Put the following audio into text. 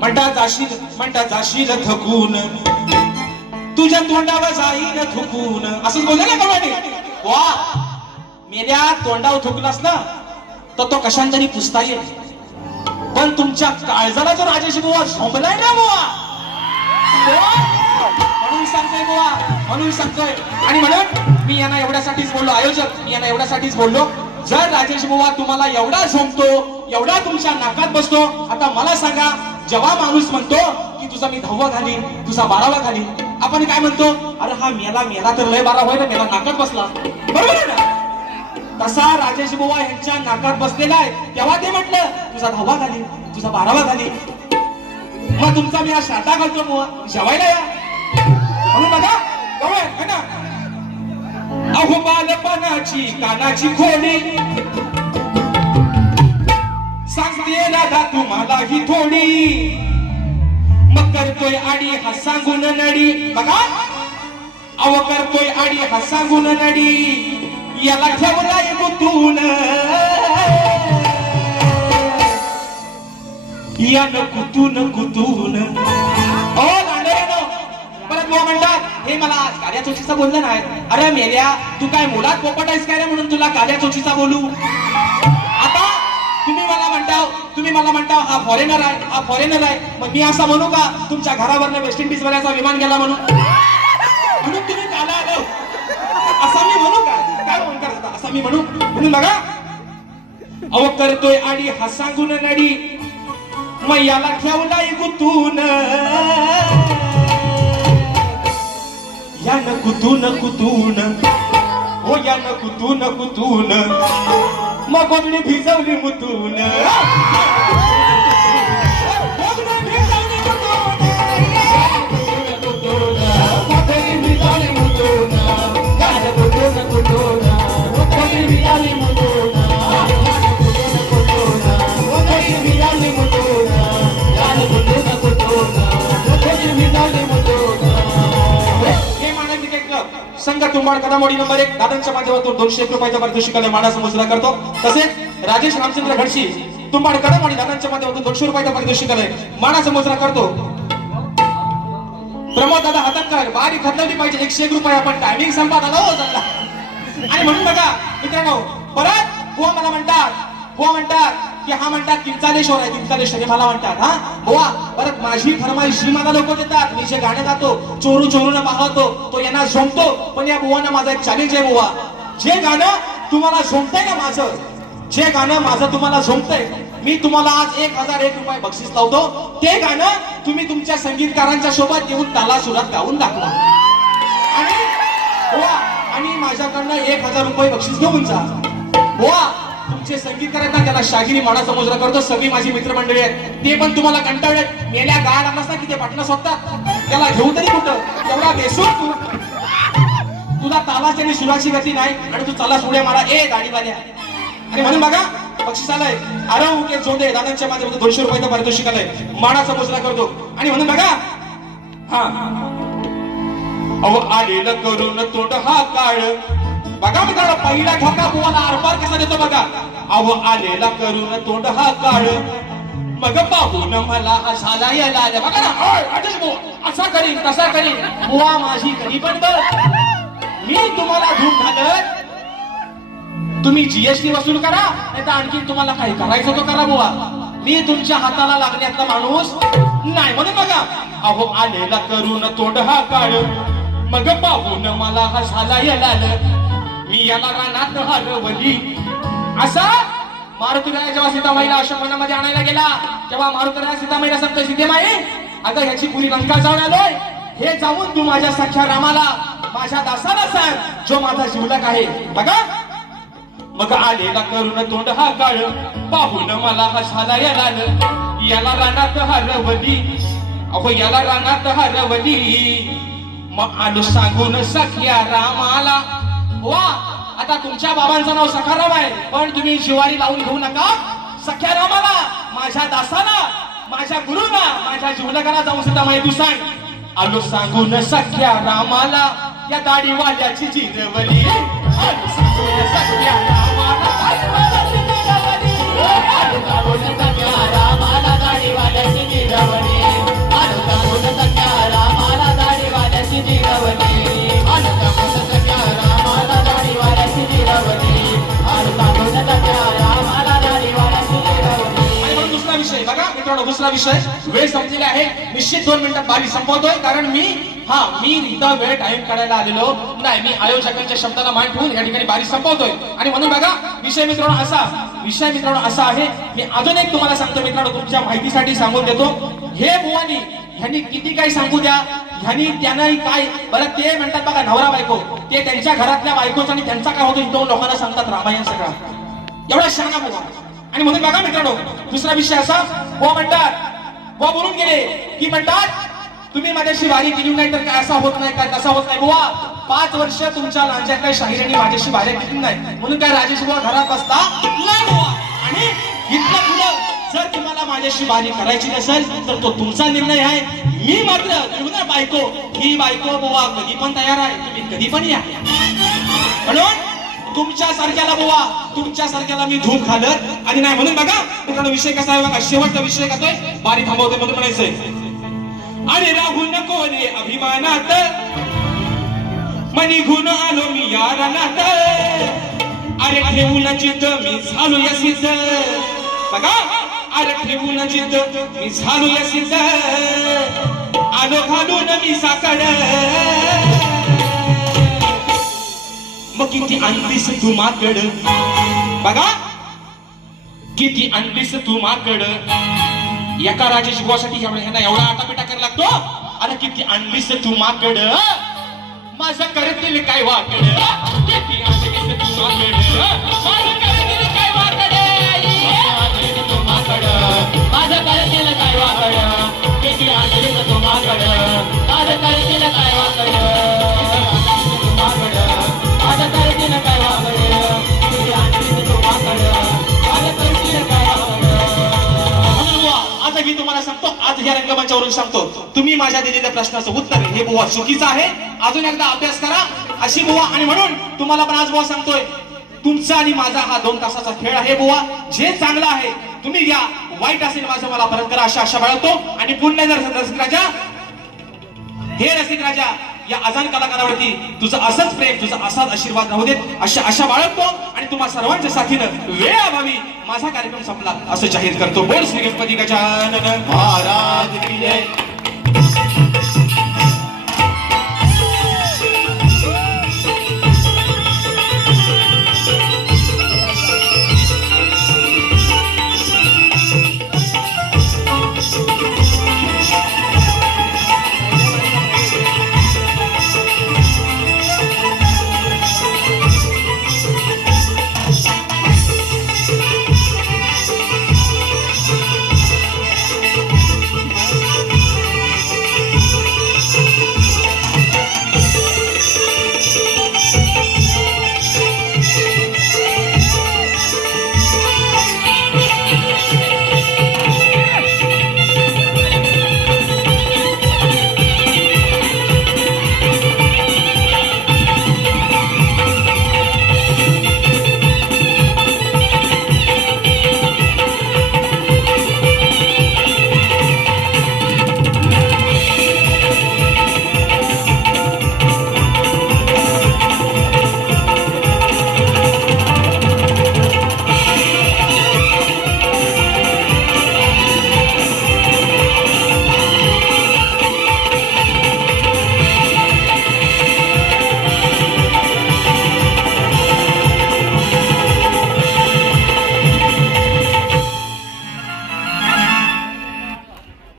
म्हणता जाशील म्हणता जाशील थकून. तुझ्या तोंडावर जाईल थुकून. असं बोलले ना कमाने वा मेल्या तोंडावर थुकलास ना तर तो कशांतरी पुसता येईल. पण तुमच्या काळजाला जो राजेश बुवा झोंबलाय ना बुवा. म्हणून सांगतोय बुवा म्हणून सांगतोय. आणि म्हणून मी यांना एवढ्यासाठीच बोललो आयोजक मी यांना एवढ्यासाठीच बोललो जर राजेश बुवा तुम्हाला एवढा झोंबतो एवढा तुमच्या नाकात बसतो आता मला सांगा जेव्हा माणूस म्हणतो की तुझा मी दहावा घाली तुझा बारावा घाली आपण काय म्हणतो? अरे हा मेला मेला तर लय बारा होय ना मेला नाकात बसला. बरोबर आहे ना? तसा राजेश बुवा यांच्या नाकात बसलेला आहे. तेव्हा ते म्हटलं तुझा दहावा घाली तुझा बारावा घाली मग तुमचा मी हा शाटा घालतो बुवा. जेवायला या. म्हणून बघा जवळ है ना? अहो बालपणाची कानाची खोली. सांगते राधा तुम्हाला ही थोडी. मग करतोय आडी हा सांगून नडी. बघा. अव करतोय आडी हा सांगून नडी. याला ठेवलाय गुतून. यानं कुतून कुतून ओ हो, लांडेनो परत बुवा म्हणतात हे मला आज काल्या चोचीचा बोललं नाही अरे मेल्या तू काय मुलात पोपट आहेस काय रे म्हणून तुला काल्या चोचीचा बोलू? तुम्ही मला म्हणता हा फॉरेनर आहे हा फॉरेनर आहे. मग मी असं म्हणू का तुमच्या घरावरनं वेस्ट इंडिज वाल्याचा विमान गेला म्हणून? म्हणून तुम्ही काला आलो. असं मी म्हणू का? काय म्हणतात करता असं मी म्हणू? म्हणून बघा. अहो करतोय आणि हा सांगून नडी. मग याला ठेवलाय गुतून. यानं कुतून कुतून हो यानं कुतून कुतून मग गोगडी भिजवली मुतून. संघ तुंबाड कदामोडी नंबर एक दादांच्या माध्यमातून दोनशे एक रुपयाच्या पारितोषिकाला मानाचा मुजरा करतो. तसेच राजेश रामचंद्र घडशी तुंबाड कदामोडी दादांच्या माध्यमातून दोनशे रुपयाच्या पारितोषिकाला मानाचा मुजरा करतो. प्रमोद दादा हातकर बारी खतवली पाहिजे एकशे एक रुपये आपण टायमिंग संपाद आला हो आणि म्हणून बघा मित्रांनो परत गोवा मला म्हणतात बुवा म्हणतात की हा म्हणतात किंचालेश्वर आहे किंचालेश्वर हे मला म्हणतात हा? बोवा परत माझी फरमाईश ही मला लोक देतात. मी जे गाणं गातो चोरू चोरून पाहतो तो यांना झोमतो पण या बुवानं माझा एक चॅलेंज आहे बुवा. जे गाणं तुम्हाला झोमतंय ना माझं जे गाणं माझं तुम्हाला झोमतंय मी तुम्हाला आज एक हजार एक रुपये बक्षीस लावतो ते गाणं तुम्ही तुमच्या संगीतकारांच्या सोबत येऊन ताला सुरात गाऊन दाखवा. आणि आणि माझ्याकडनं एक हजार रुपये बक्षीस घेऊन जा. बुवा तुमचे संगीतकार आहेत ना त्याला शागिरी म्हणा समुद्र करतो. सगळी माझी मित्रमंडळी आहेत. ते पण तुम्हाला कंटाळत मेल्या गाड आणलास ना की ते पाटणं स्वतः त्याला घेऊ तरी कुठं? तेवढा बेसूर तू. तुला तालाची आणि सुराची गती नाही. आणि तू चला उड्या मारा. ए गाडीवाल्या आणि म्हणून बघा बक्षीस आलंय. आरव उके जोंदे दादांच्या माध्यमातून दोनशे रुपयाचं पारितोषिक आलंय. मानाचा मोजरा करतो. आणि म्हणून बघा हा. अहो आलेलं करून तोंड हा काळ. बघा मित्रांनो पहिला ठोका बुवाला आरपार कसा देतो बघा. अहो आलेला करून तोंड हा काळ. मग पाहून मला हसायला यायला आलं. बघा ना ओय, बुवा, असा करीन तसा करीन. बुवा माझी कधी पण बघ. मी तुम्हाला धूप घालत. तुम्ही जीएसटी वसूल करा नाही तर आणखी तुम्हाला काही करायचं तो करा बुवा. मी तुमच्या हाताला लागण्यातला माणूस नाही म्हणून बघा. अहो आलेला करून तोंड हा काळ. मग पाहून मला हसायला यायला मी याला रानात हरवली. असा? मारुतीराया जेव्हा सीतामाईला आश्रमामध्ये आणायला गेला तेव्हा मारुतीराया सीतामाईला सांगतो सीतेमाई आता ह्याची पुरी लंका जाऊन आलोय. हे जाऊन तू माझ्या सख्या रामाला माझ्या दासाला सांग जो माझा शिवलक आहे. बघा. मग आलेला करून तोंड हा काळ पाहून मला हसाला याला याला रानात हरवली. अहो याला रानात हरवली. मग आलो सांगून सख्या रामाला. वा! आता तुमच्या बाबांचं नाव सखाराम आहे. पण तुम्ही शिवारी लावून घेऊ नका. सख्या रामाला माझ्या दासाला माझ्या गुरुला माझ्या जीवनकाला जाऊन सुद्धा माहिती तू सांग. आलो सांगून सख्या रामाला या दाढीवाल्याची जिरवली. आलो सख्या मित्रांनो दुसरा विषय. वेळ संपलेला आहे. निश्चित दोन मिनिटात बारी संपवतोय. कारण मी हा मी इथं वेळ टाइम काढायला आलेलो नाही. मी आयोजकांच्या शब्दाला मान ठेवून या ठिकाणी बारी संपवतोय. आणि म्हणून बघा विषय मित्रांनो असा विषय मित्रांनो असा आहे. मी अजून एक तुम्हाला सांगतो मित्रांनो तुमच्या माहितीसाठी सांगून देतो. हे भुवानी ह्यांनी किती काही सांगू द्या. ह्यांनी त्यांनाही काय बरं ते म्हणतात बघा नवरा बायको. ते त्यांच्या घरातल्या बायकोचं आणि त्यांचा काय होतो दोन लोकांना सांगतात रामायण सगळा. एवढा शहाणा बुवा. आणि म्हणून बघा मित्रांनो दुसरा विषय असा व म्हणतात बुवा बोलून गेले की म्हणतात तुम्ही माझ्याशी वारी केली नाही तर काय असा होत नाही काय तसा होत नाही बुवा. पाच वर्ष तुमच्या लांजातल्या शाहिरांनी माझ्याशी वाऱ्या केली नाही. म्हणून काय राजेश बुवा घरात बसता आणि इथलं पुढं जर तुम्हाला माझ्याशी वारी करायची नसेल तर तो तुमचा निर्णय आहे. मी मात्र तुम्ही बायको ही बायको बुवा कधी पण तयार आहे तुम्ही कधी पण या. म्हणून तुमच्या सारख्याला बुवा तुमच्या सारख्याला मी धूप घालत आणि नाही म्हणून बघा मित्रांनो विषय कसा आहे बघा. शेवटचा विषय कसा आहे? बारी थांबवते म्हणून म्हणायचंय अरे राहू नको रे अभिमानात. मनी गुण आलो मी या अरे ठेवून चित मी झालो या सिद्ध. बघा अरे ठेवून चित मी झालो या सिद्ध. आलो घालून मी साकड. मग किती आणलीस तू माकड. बघा. किती आणलीस तू माकड. एका राजा शिवासाठी ह्यांना एवढा आटापिटा करायला लागतो. अरे किती आणलीस तू माकड. माझं करतील काय वाकड. किती आणलीस तू माकड. प्रश्न मी तुम्हाला सांगतो आज ह्या रंगमंचावरून सांगतो. तुम्ही माझ्या दिलेल्या प्रश्नाचं उत्तर हे बुवा चुकीचं आहे. अजून एकदा अभ्यास करा. अशी बुवा आणि म्हणून तुम्हाला पण आज बुवा सांगतोय तुमचा आणि माझा हा दोन तासाचा खेळ आहे बुवा. जे चांगलं आहे तुम्ही घ्या. वाईट असेल माझं मला परत करा अशा आशा बाळगतो. आणि पुन्हा जर रसिक राजा हे रसिक राजा या अजान कलाकारावरती तुझं असंच प्रेम तुझा असाच आशीर्वाद राहू देत अशा आशा बाळगतो आणि तुम्हा सर्वांच्या साथीनं वेळ अभावी माझा कार्यक्रम संपला असं जाहीर करतो. बोल श्री गणपती गजानन महाराज